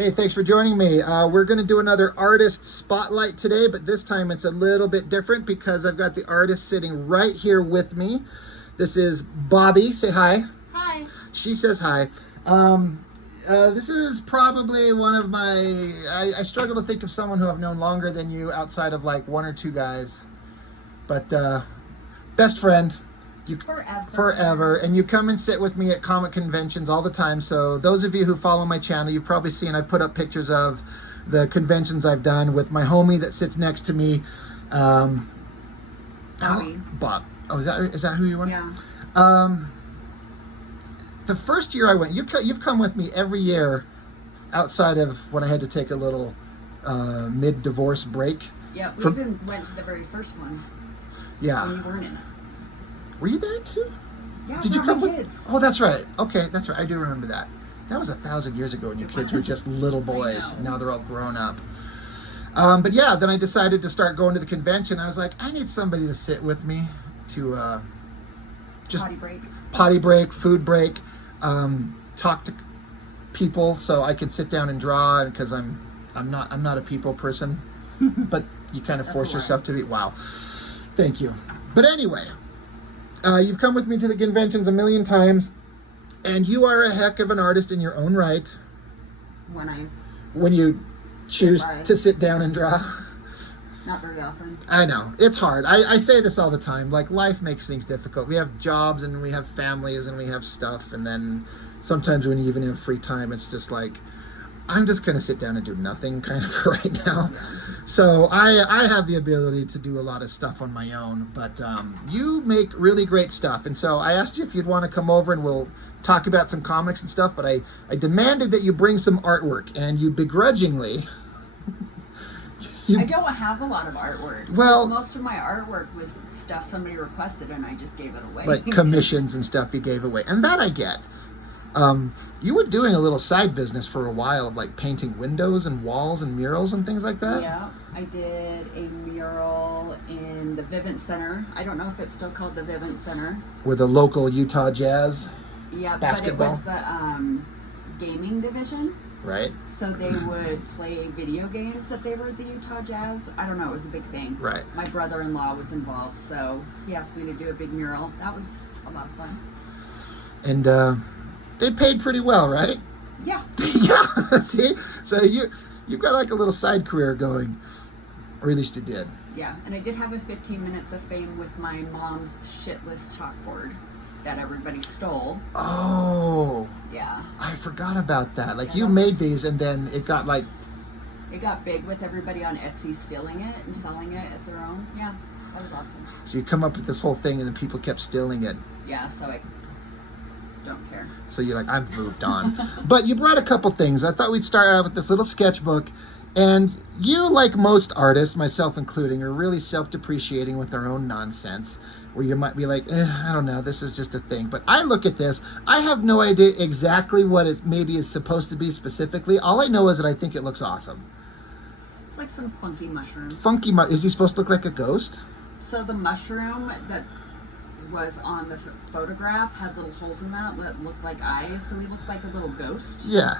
Hey, thanks for joining me. We're going to do another artist spotlight today, but this time it's a little bit different because I've got the artist sitting right here with me. This is Bobby. Say hi. Hi. She says hi. This is probably one of my... I struggle to think of someone who I've known longer than you outside of like one or two guys. But best friend. Forever. And you come and sit with me at comic conventions all the time. So those of you who follow my channel, you've probably seen I put up pictures of the conventions I've done with my homie that sits next to me. Bobby. Bob. Oh, is that who you were? Yeah. The first year I went, you've come with me every year outside of when I had to take a little mid-divorce break. Yeah, we even went to the very first one. Yeah. When you weren't in it. Were you there too? Yeah, Did you come with kids? Oh, that's right. Okay, that's right. I do remember that. That was 1,000 years ago when your kids were just little boys. Now they're all grown up. But yeah, then I decided to start going to the convention. I was like, I need somebody to sit with me to just potty break, food break, talk to people so I can sit down and draw, because I'm not a people person. But you kind of force yourself to be. Wow. Thank you. But anyway, you've come with me to the conventions a million times, and you are a heck of an artist in your own right. When you choose to sit down and draw. Not very often. I know. It's hard. I say this all the time. Like, life makes things difficult. We have jobs, and we have families, and we have stuff, and then sometimes when you even have free time, it's just like, I'm just going to sit down and do nothing kind of right now. Yeah. So I have the ability to do a lot of stuff on my own, but you make really great stuff. And so I asked you if you'd want to come over and we'll talk about some comics and stuff, but I demanded that you bring some artwork, and you begrudgingly... I don't have a lot of artwork. Well, most of my artwork was stuff somebody requested, and I just gave it away. Like commissions and stuff you gave away. And that I get. You were doing a little side business for a while of like painting windows and walls and murals and things like that. Yeah, I did a mural in the Vivint Center. I don't know if it's still called the Vivint Center. With the local Utah Jazz. Yeah, basketball. But it was the gaming division. Right. So they would play video games that they were at the Utah Jazz. I don't know, it was a big thing. Right. My brother-in-law was involved, so he asked me to do a big mural. That was a lot of fun. And they paid pretty well, right? Yeah. Yeah. See? So you've got like a little side career going, or at least you did. Yeah, and I did have a 15 minutes of fame with my mom's shitless chalkboard that everybody stole. Oh. Yeah. I forgot about that. Like, yeah, you made these and then it got like... It got big with everybody on Etsy stealing it and selling it as their own. Yeah, that was awesome. So you come up with this whole thing and then people kept stealing it. Yeah, so I don't care. So you're like, I've moved on. But you brought a couple things. I thought we'd start out with this little sketchbook. And you, like most artists, myself including, are really self-depreciating with their own nonsense. Where you might be like, I don't know, this is just a thing. But I look at this, I have no idea exactly what it maybe is supposed to be specifically. All I know is that I think it looks awesome. It's like some funky mushrooms. Is he supposed to look like a ghost? So the mushroom that was on the photograph had little holes in that looked like eyes, so he looked like a little ghost. Yeah.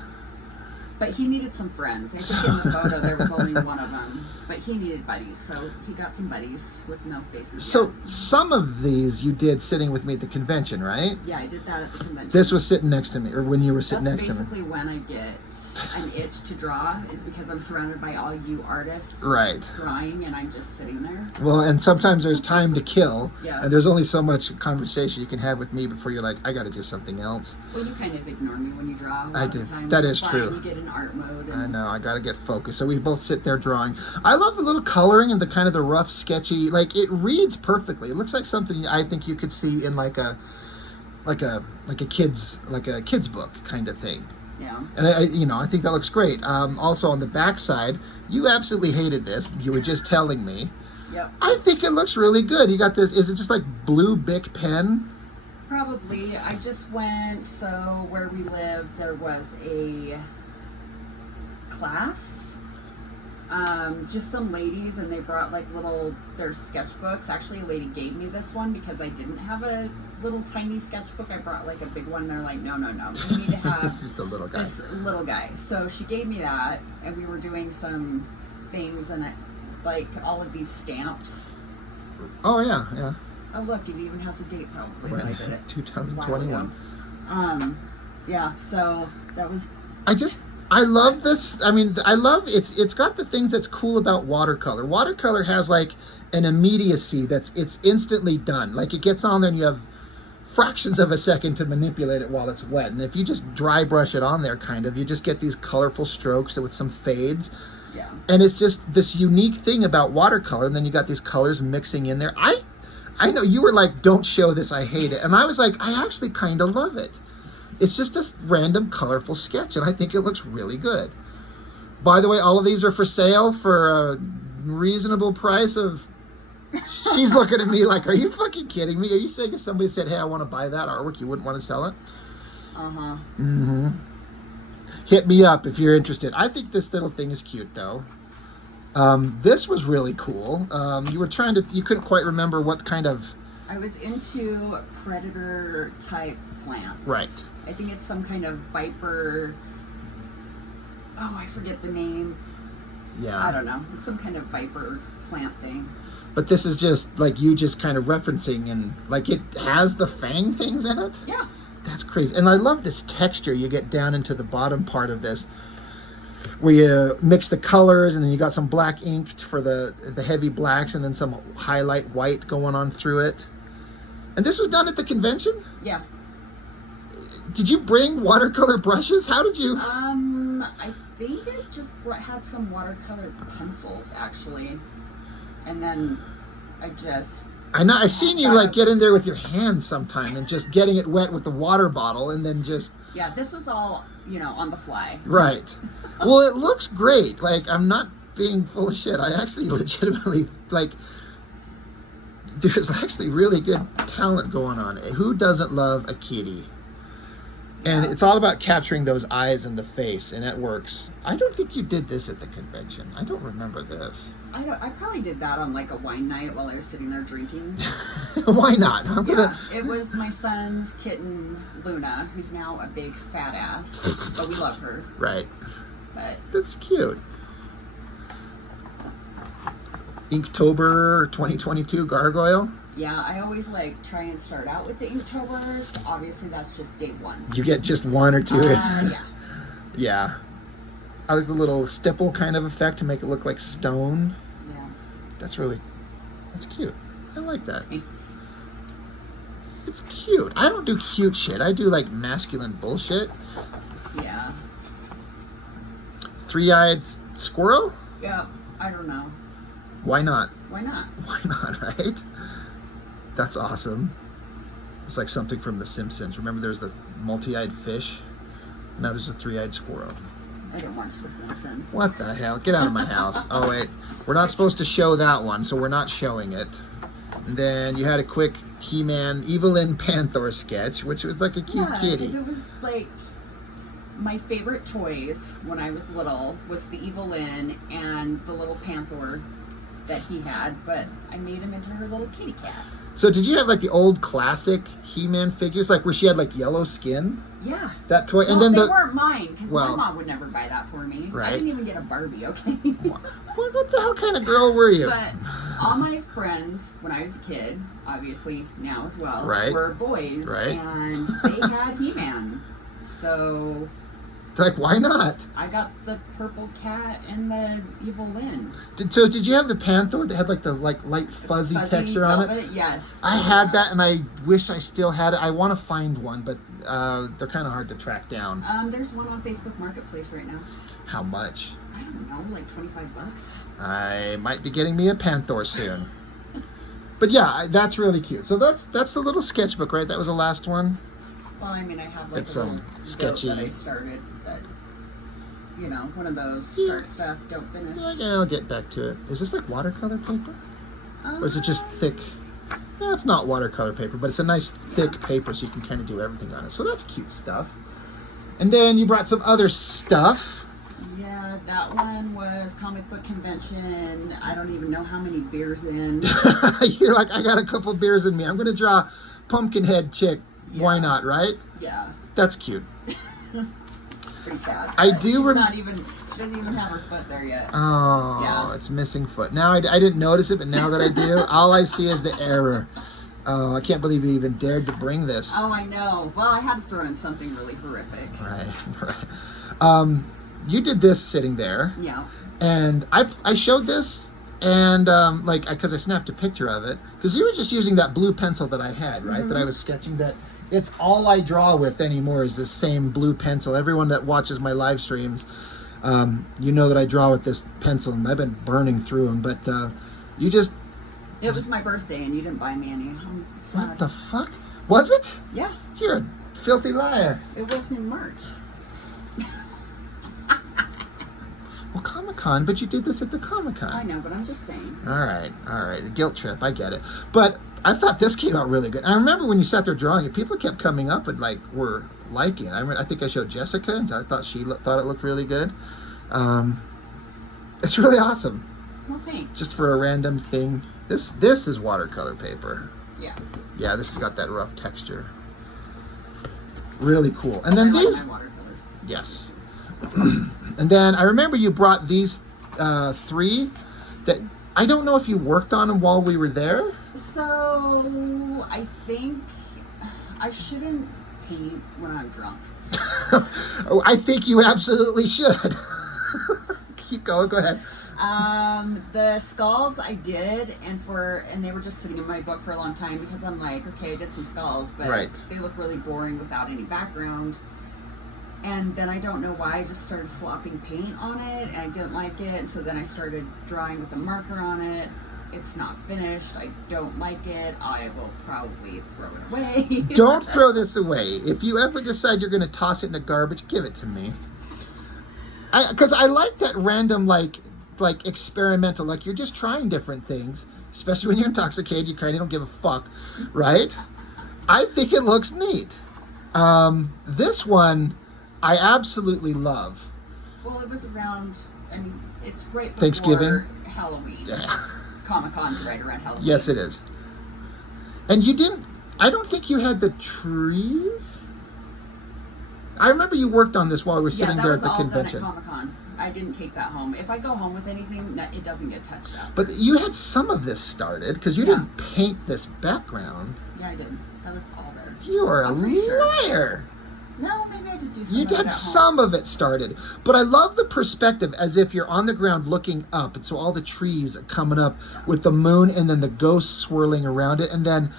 But he needed some friends. I think in the photo there was only one of them. But he needed buddies, so he got some buddies with no faces So yet. some of these you did sitting with me at the convention, right? Yeah, I did that at the convention. This was sitting next to me, or when you were sitting next to me. That's basically when I get an itch to draw, is because I'm surrounded by all you artists. Right. Drawing, and I'm just sitting there. Well, and sometimes there's time to kill. Yeah. And there's only so much conversation you can have with me before you're like, I got to do something else. Well, you kind of ignore me when you draw. I do. Times. That is Fine, true. You get in art mode. And I know. I got to get focused. So we both sit there drawing. I love the little coloring and the kind of the rough, sketchy. Like, it reads perfectly. It looks like something I think you could see in like a kid's book kind of thing. Yeah. And I think that looks great. Also on the back side, you absolutely hated this. You were just telling me. Yep. I think it looks really good. You got this. Is it just like blue Bic pen? Probably. I just went. So where we live, there was a class. Just some ladies, and they brought like their sketchbooks. Actually, a lady gave me this one because I didn't have a little tiny sketchbook. I brought like a big one. They're like, no, you need to have This is the little guy. this little guy. So she gave me that, and we were doing some things, and like all of these stamps. Oh yeah. Oh look, it even has a date probably Right. when I did it. 2021. Yeah. So that was. I love this. I mean, I love it's got the things that's cool about watercolor. Watercolor has like an immediacy it's instantly done. Like it gets on there and you have fractions of a second to manipulate it while it's wet. And if you just dry brush it on there kind of, you just get these colorful strokes with some fades. Yeah. And it's just this unique thing about watercolor, and then you got these colors mixing in there. I know you were like, don't show this, I hate it. And I was like, I actually kind of love it. It's just a random colorful sketch, and I think it looks really good. By the way, all of these are for sale for a reasonable price of... She's looking at me like, are you fucking kidding me? Are you saying if somebody said, hey, I want to buy that artwork, you wouldn't want to sell it? Uh-huh. Mm-hmm. Hit me up if you're interested. I think this little thing is cute, though. This was really cool. You couldn't quite remember what kind of... I was into predator type plants. Right. I think it's some kind of viper. Oh, I forget the name. Yeah. I don't know. It's some kind of viper plant thing. But this is just like you just kind of referencing, and like it has the fang things in it. Yeah. That's crazy. And I love this texture you get down into the bottom part of this, where you mix the colors, and then you got some black ink for the heavy blacks, and then some highlight white going on through it. And this was done at the convention? Yeah. Did you bring watercolor brushes? How did you... I think it just had some watercolor pencils, actually. And then I know, I've seen you like get in there with your hands sometime and just getting it wet with the water bottle and then just... Yeah, this was all, on the fly. Right. Well, it looks great. Like, I'm not being full of shit. I actually legitimately, like... There's actually really good talent going on. Who doesn't love a kitty? And it's all about capturing those eyes and the face, and it works. I don't think you did this at the convention. I don't remember this. I probably did that on like a wine night while I was sitting there drinking. Why not? It was my son's kitten, Luna, who's now a big fat ass, but we love her. Right. But that's cute. Inktober 2022 gargoyle. Yeah, I always try and start out with the Inktober's. Obviously, that's just day one. You get just one or two. Yeah. Yeah. I like the little stipple kind of effect to make it look like stone. Yeah. That's cute. I like that. Thanks. It's cute. I don't do cute shit. I do like masculine bullshit. Yeah. Three-eyed squirrel? Yeah, I don't know. Why not? Why not? Why not, right? That's awesome. It's like something from The Simpsons. Remember there's the multi-eyed fish? Now there's a three-eyed squirrel. I don't watch The Simpsons. What the hell? Get out of my house. Oh, wait. We're not supposed to show that one, so we're not showing it. And then you had a quick He-Man Evelyn Panther sketch, which was like a cute kitty. Because it was like... My favorite toys when I was little was the Evelyn and the little panther that he had, but I made him into her little kitty cat. So did you have like the old classic He-Man figures, like where she had like yellow skin? Yeah. That toy, well, and then they weren't mine because well, my mom would never buy that for me. Right. I didn't even get a Barbie. Okay. What the hell kind of girl were you? But all my friends, when I was a kid, obviously now as well, right. were boys, right. and they had He-Man. So. Like, why not? I got the purple cat and the Evelyn. Did you have the panther that had like the light fuzzy texture on it? Yes. I had that, and I wish I still had it. I want to find one, but they're kind of hard to track down. There's one on Facebook Marketplace right now. How much? I don't know, like $25. I might be getting me a panther soon. But yeah, that's really cute. So that's the little sketchbook, right? That was the last one. Well, I mean, I have like it's a little sketchy that I started that, one of those start stuff, don't finish. Yeah, I'll get back to it. Is this like watercolor paper? Or is it just thick? No, it's not watercolor paper, but it's a nice thick paper so you can kind of do everything on it. So that's cute stuff. And then you brought some other stuff. Yeah, that one was comic book convention. I don't even know how many beers in. You're like, I got a couple beers in me. I'm going to draw pumpkin head chick. Why Yeah. not, right? Yeah. That's cute. Pretty sad. I But do she's rem- not even. She doesn't even have her foot there yet. Oh, Yeah. it's missing foot. Now I didn't notice it, but now that I do, all I see is the error. Oh, I can't believe you even dared to bring this. Oh, I know. Well, I had to throw in something really horrific. Right. You did this sitting there, Yeah. and I showed this, and like, because I snapped a picture of it, because you were just using that blue pencil that I had, right? That I was sketching. That it's all I draw with anymore is this same blue pencil. Everyone that watches my live streams, you know that I draw with this pencil, and I've been burning through them. But you just, It was my birthday, and you didn't buy me any. I'm sad. what the fuck? Was it? Yeah. You're a filthy liar. It was in March. Well, Comic-Con, but you did this at the Comic-Con. I know, but I'm just saying. All right. The guilt trip, I get it. But I thought this came out really good. I remember when you sat there drawing it, people kept coming up and like were liking it. I think I showed Jessica, and I thought she thought it looked really good. It's really awesome. Well, thanks. Just for a random thing. This is watercolor paper. Yeah. Yeah, this has got that rough texture. Really cool. And then I like these, my watercolors. yes. And then I remember you brought these 3 that I don't know if you worked on them while we were there. So, I think I shouldn't paint when I'm drunk. Oh, I think you absolutely should. Keep going. Go ahead. The skulls I did, and they were just sitting in my book for a long time because I'm like, okay, I did some skulls, but Right. they look really boring without any background. And then I don't know why I just started slopping paint on it, and I didn't like it, and so then I started drawing with a marker on it. It's not finished. I don't like it. I will probably throw it away. Don't throw this away. If you ever decide you're going to toss it in the garbage, give it to me. Because I like that random, like experimental, like you're just trying different things, especially when you're intoxicated. You kind of don't give a fuck, right? I think it looks neat. This one I absolutely love. Well, it was around, I mean, it's right before Thanksgiving? Halloween. Yeah. Comic-Con's right around Halloween. Yes, it is. And you didn't, I don't think you had the trees. I remember you worked on this while we were sitting there at the convention. Yeah, that was all done at Comic-Con. I didn't take that home. If I go home with anything, it doesn't get touched up. But you had some of this started because you didn't paint this background. Yeah, I did. That was all there. You are a liar. No, maybe I did do some You of it did at some of it started. But I love the perspective as if you're on the ground looking up. And so all the trees are coming up with the moon and then the ghosts swirling around it. And then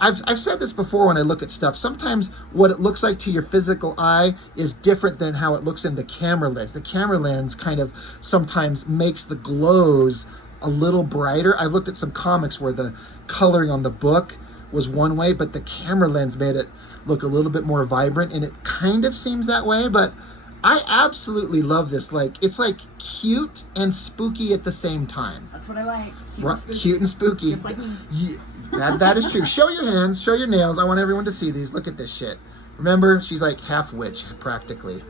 I've said this before when I look at stuff. Sometimes what it looks like to your physical eye is different than how it looks in the camera lens. The camera lens kind of sometimes makes the glows a little brighter. I've looked at some comics where the coloring on the book was one way, but the camera lens made it look a little bit more vibrant, and it kind of seems that way. But I absolutely love this. Like, it's like cute and spooky at the same time. That's what I like. Cute and spooky. Just like me. Yeah, that is true. Show your hands, show your nails. I want everyone to see these. Look at this shit. Remember, she's like half witch, practically.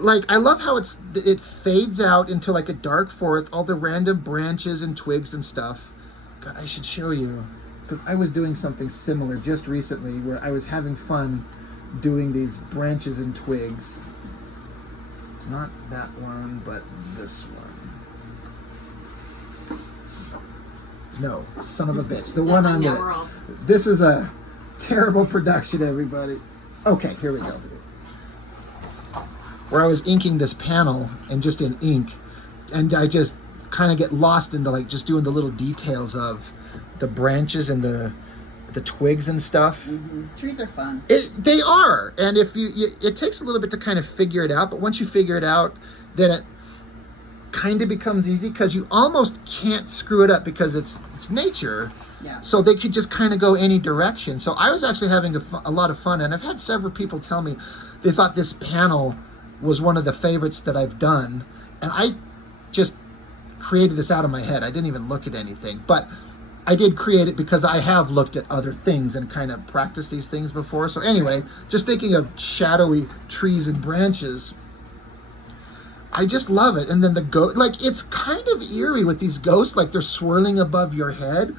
Like, I love how it fades out into like a dark forest, all the random branches and twigs and stuff. God, I should show you, because I was doing something similar just recently where I was having fun doing these branches and twigs. Not that one, but this one. No, son of a bitch. The one on the... This is a terrible production, everybody. Okay, here we go. Where I was inking this panel and just in ink, and I just kind of get lost into like just doing the little details of the branches and the twigs and stuff. Mm-hmm. Trees are fun. They are, and if it takes a little bit to kind of figure it out, but once you figure it out, then it kind of becomes easy because you almost can't screw it up because it's nature. Yeah. So they could just kind of go any direction. So I was actually having a lot of fun, and I've had several people tell me they thought this panel was one of the favorites that I've done, and I just created this out of my head. I didn't even look at anything, but I did create it because I have looked at other things and kind of practiced these things before. So anyway, just thinking of shadowy trees and branches, I just love it. And then the ghost, like, it's kind of eerie with these ghosts, like they're swirling above your head.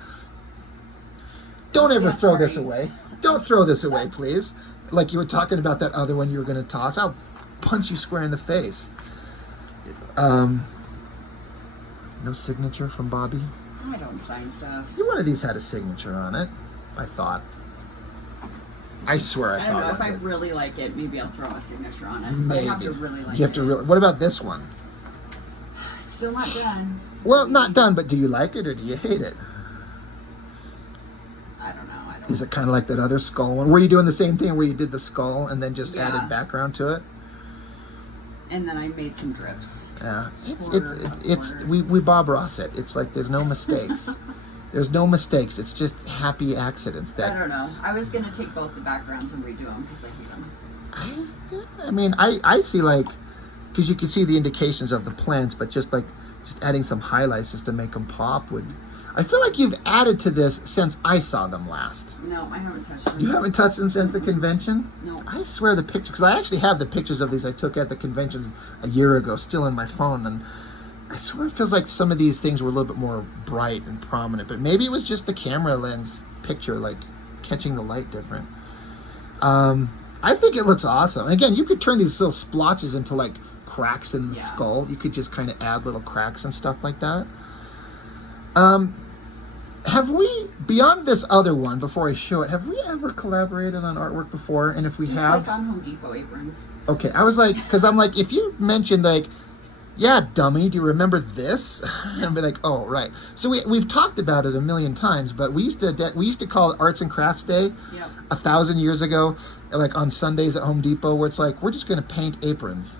Don't ever throw this away. Don't throw this away, please. Like you were talking about that other one you were going to toss. I'll punch you square in the face. No signature from Bobby? I don't sign stuff. One of these had a signature on it, I thought. I swear I thought. I don't know. If I really like it, maybe I'll throw a signature on it. Maybe. I have to really like it. You have to really. What about this one? Still not done. Well, not done, but do you like it or do you hate it? I don't know. Is it kind of like that other skull one? Were you doing the same thing where you did the skull and then just added background to it? And then I made some drips. Yeah, we Bob Ross it. It's like there's no mistakes. There's no mistakes. It's just happy accidents. I don't know. I was gonna take both the backgrounds and redo them because I hate them. I mean, I see, like, because you can see the indications of the plants, but just adding some highlights just to make them pop would. I feel like you've added to this since I saw them last. No, I haven't touched them. You haven't touched them since the convention? No. I swear the picture, because I actually have the pictures of these I took at the convention a year ago still in my phone, and I swear it feels like some of these things were a little bit more bright and prominent, but maybe it was just the camera lens picture, like catching the light different. I think it looks awesome. And again, you could turn these little splotches into like cracks in the skull. You could just kind of add little cracks and stuff like that. Have we, beyond this other one, before I show it, have we ever collaborated on artwork before? And if we have, like on Home Depot aprons. Okay, I was like, because I'm like, if you mentioned like, yeah, dummy, do you remember this? And I'd be like, oh, right. So we've talked about it a million times, but we used to call it Arts and Crafts Day 1,000 years ago, like on Sundays at Home Depot, where it's like, we're just going to paint aprons.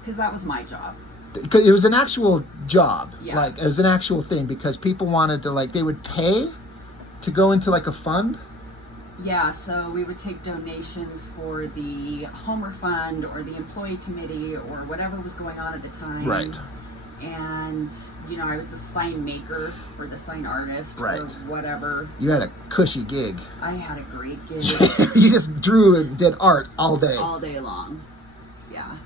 Because that was my job. It was an actual job. Yeah. Like, it was an actual thing because people wanted to, like, they would pay to go into like a fund. Yeah, so we would take donations for the Homer Fund or the Employee Committee or whatever was going on at the time. Right. And, you know, I was the sign maker or the sign artist or whatever. You had a cushy gig. I had a great gig. You just drew and did art all day. All day long. Yeah.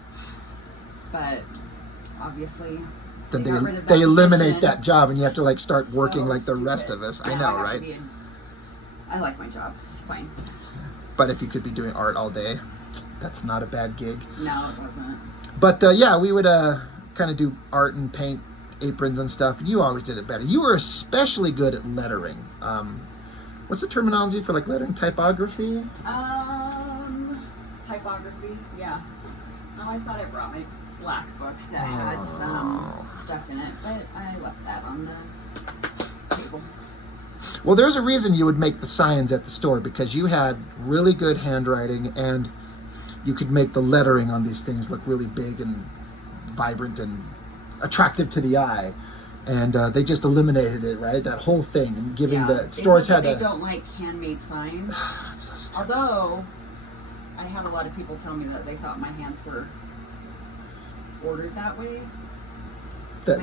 But obviously then they they eliminate that job and you have to like start working like the rest of us. I know, right? I like my job. It's fine. But if you could be doing art all day, that's not a bad gig. No, it wasn't. But yeah, we would kind of do art and paint aprons and stuff. You always did it better. You were especially good at lettering. What's the terminology for like lettering? Typography? Typography, yeah. Well, I thought I brought my black book that had some stuff in it, but I left that on the table. Well, there's a reason you would make the signs at the store, because you had really good handwriting and you could make the lettering on these things look really big and vibrant and attractive to the eye. And they just eliminated it, right? That whole thing, and giving the stores had they don't like handmade signs. So although I had a lot of people tell me that they thought my hands were ordered that way.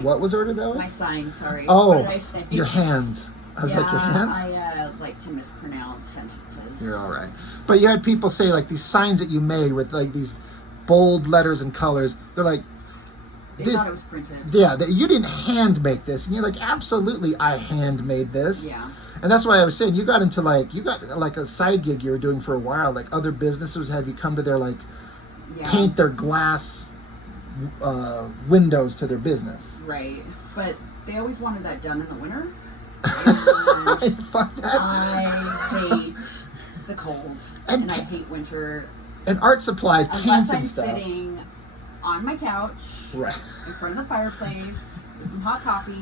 What was ordered that way? My signs, sorry. Oh, what did I say? Your hands. I was like, your hands? I like to mispronounce sentences. You're all right. But you had people say, like, these signs that you made with, like, these bold letters and colors, they're like... They thought it was printed. Yeah, you didn't hand make this. And you're like, absolutely, I handmade this. Yeah. And that's why I was saying, you got a side gig you were doing for a while. Like, other businesses have you come to their, like, paint their glass windows to their business. Right. But they always wanted that done in the winter. Fuck that. I hate the cold. And I hate winter. And art supplies, paints and stuff. Unless I'm sitting on my couch, right, in front of the fireplace, with some hot coffee,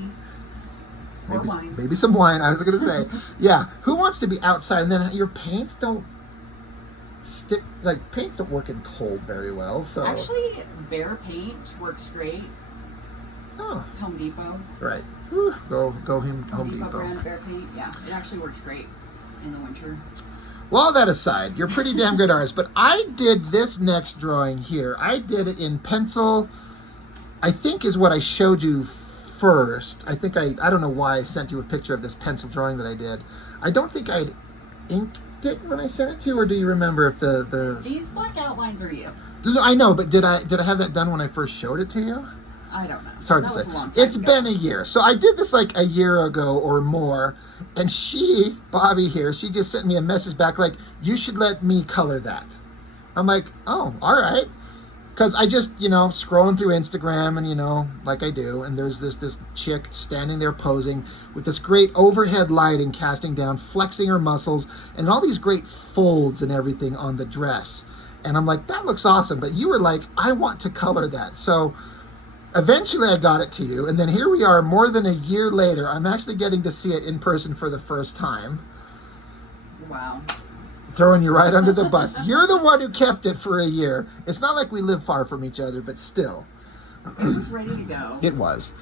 or wine. Maybe some wine, I was going to say. Yeah, who wants to be outside? And then your paints don't stick, like, paints don't work in cold very well, so... Actually, Bear paint works great. Oh. Home Depot. Right. Whew. Go Home Depot. Brand Bear paint, yeah. It actually works great in the winter. Well, all that aside, you're a pretty damn good artist, but I did this next drawing here. I did it in pencil, I think is what I showed you first. I think I don't know why I sent you a picture of this pencil drawing that I did. I don't think I'd inked it when I sent it to you, or do you remember if the... These black outlines lines are you. No, I know, but did I have that done when I first showed it to you? I don't know. It's hard to say. It's been a year. So I did this like a year ago or more. And she, Bobby here, she just sent me a message back like, you should let me color that. I'm like, oh, all right. Because I just, scrolling through Instagram and, like I do. And there's this chick standing there posing with this great overhead lighting casting down, flexing her muscles, and all these great folds and everything on the dress. And I'm like, that looks awesome. But you were like, I want to color that. So eventually I got it to you, and then here we are more than a year later. I'm actually getting to see it in person for the first time. Wow. Throwing you right under the bus. You're the one who kept it for a year. It's not like we live far from each other, but still. It was ready to go. It was.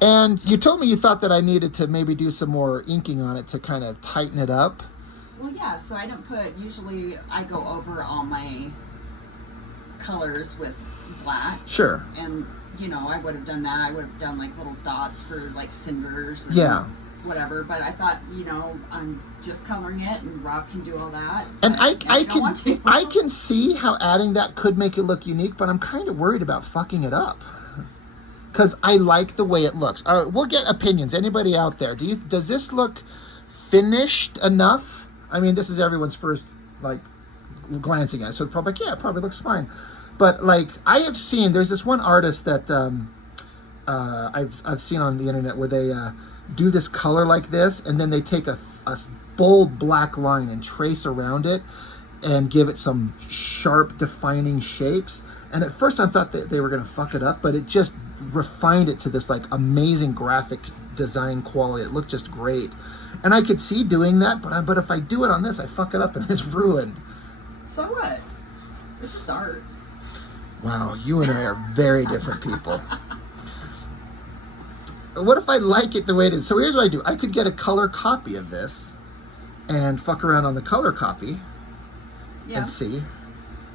And you told me you thought that I needed to maybe do some more inking on it to kind of tighten it up. Well, yeah, so I don't usually I go over all my colors with black. Sure. And I would have done that. I would have done like little dots for like cinders and whatever. But I thought, I'm just coloring it and Rob can do all that. And I can see how adding that could make it look unique, but I'm kind of worried about fucking it up. Because I like the way it looks. We'll get opinions. Anybody out there? Does this look finished enough? I mean, this is everyone's first glancing at it, so it's probably it probably looks fine. But I have seen, there's this one artist that I've seen on the internet where they do this color like this, and then they take a bold black line and trace around it and give it some sharp defining shapes. And at first I thought that they were going to fuck it up, but it just refined it to this amazing graphic design quality. It looked just great. And I could see doing that, but if I do it on this, I fuck it up and it's ruined. So what? It's just art. Wow, you and I are very different people. What if I like it the way it is? So here's what I do. I could get a color copy of this and fuck around on the color copy and see.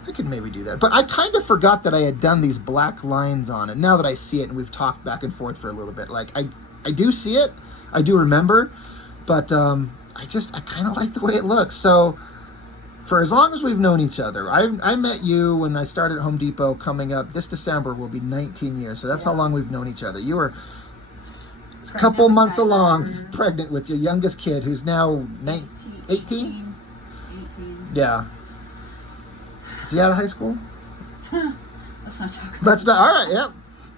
I could maybe do that. But I kind of forgot that I had done these black lines on it. Now that I see it and we've talked back and forth for a little bit, I do see it. I do remember. But I kind of like the way it looks. So for as long as we've known each other, I met you when I started at Home Depot. Coming up this December will be 19 years. So that's how long we've known each other. You were a couple months along, pregnant with your youngest kid, who's now 18? Yeah. Is he out of high school? Let's not talk about That's not, all right, yep.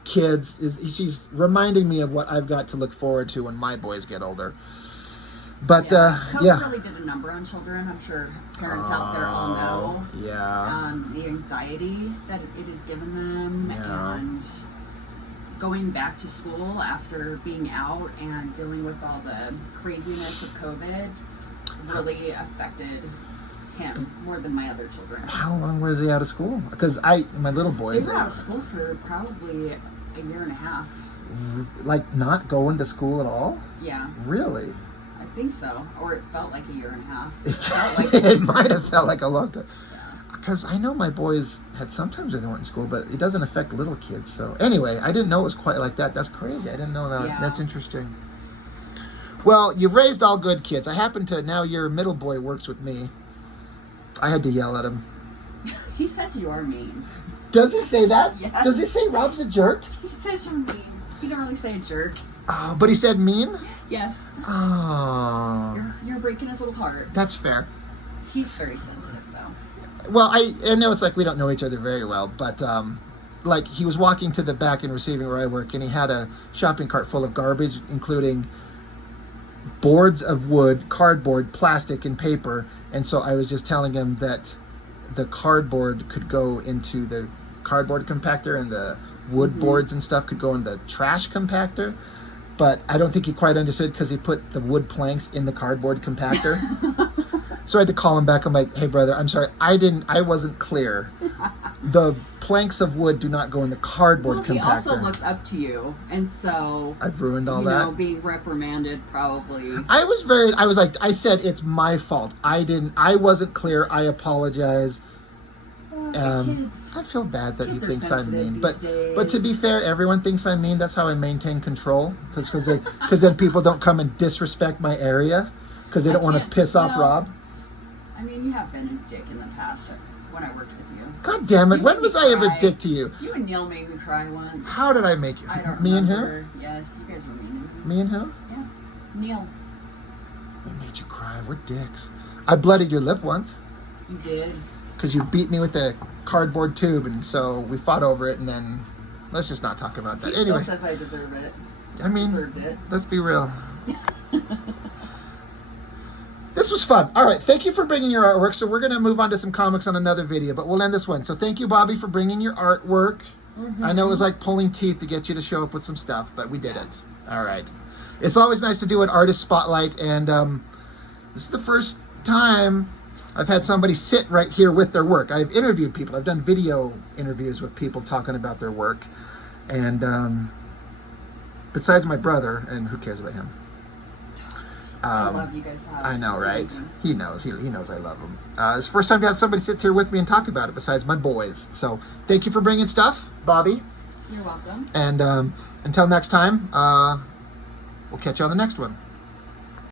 Kids, she's reminding me of what I've got to look forward to when my boys get older. But COVID really did a number on children. I'm sure parents out there all know. Yeah. The anxiety that it has given them, and going back to school after being out and dealing with all the craziness of COVID really affected him more than my other children. How long was he out of school? Because my little boys. They were out of school for probably a year and a half. Not going to school at all? Yeah. Really? I think so. Or it felt like a year and a half. It might have felt like a long time. Because I know my boys had sometimes when they weren't in school, but it doesn't affect little kids. So anyway, I didn't know it was quite like that. That's crazy. I didn't know that. Yeah. That's interesting. Well, you've raised all good kids. I happen to, now your middle boy works with me. I had to yell at him. He says you are mean. Does he say that? Yes. Does he say Rob's a jerk? He says you're mean. He didn't really say a jerk. Oh, but he said mean? Yes. Oh. You're breaking his little heart. That's fair. He's very sensitive, though. Well, I know it's we don't know each other very well, but he was walking to the back and receiving where I work, and he had a shopping cart full of garbage, including boards of wood, cardboard, plastic, and paper. And so I was just telling him that the cardboard could go into the cardboard compactor and the wood boards and stuff could go in the trash compactor. But I don't think he quite understood because he put the wood planks in the cardboard compactor. So I had to call him back. I'm like, hey brother, I'm sorry. I wasn't clear. The planks of wood do not go in the cardboard compactor. He also looks up to you, and so I've ruined all that. Being reprimanded probably. I said it's my fault. I wasn't clear. I apologize. I feel bad that he thinks I'm mean, but to be fair, everyone thinks I'm mean. That's how I maintain control, because then people don't come and disrespect my area because they don't want to piss off Rob. I mean, you have been a dick in the past when I worked with you. God damn it! You When made was me I ever cry. dick to you? You and Neil made me cry once. How did I make you? I don't Me and remember. who? Yes, you guys were mean. Me and who? Yeah, Neil. We made you cry. We're dicks. I bloodied your lip once. You did. Because you beat me with a cardboard tube, and so we fought over it, and then let's just not talk about that. He Anyway, still says I deserve it. I mean, Deserved it. let's be real. This was fun. All right, thank you for bringing your artwork. So we're going to move on to some comics on another video, but we'll end this one. So thank you, Bobby, for bringing your artwork. I know it was like pulling teeth to get you to show up with some stuff, but we did it. All right. It's always nice to do an artist spotlight, and this is the first time I've had somebody sit right here with their work. I've interviewed people. I've done video interviews with people talking about their work. And besides my brother, and who cares about him? I love you guys. I know, right? He knows. He knows I love him. It's the first time to have somebody sit here with me and talk about it besides my boys. So thank you for bringing stuff, Bobby. You're welcome. And until next time, we'll catch you on the next one.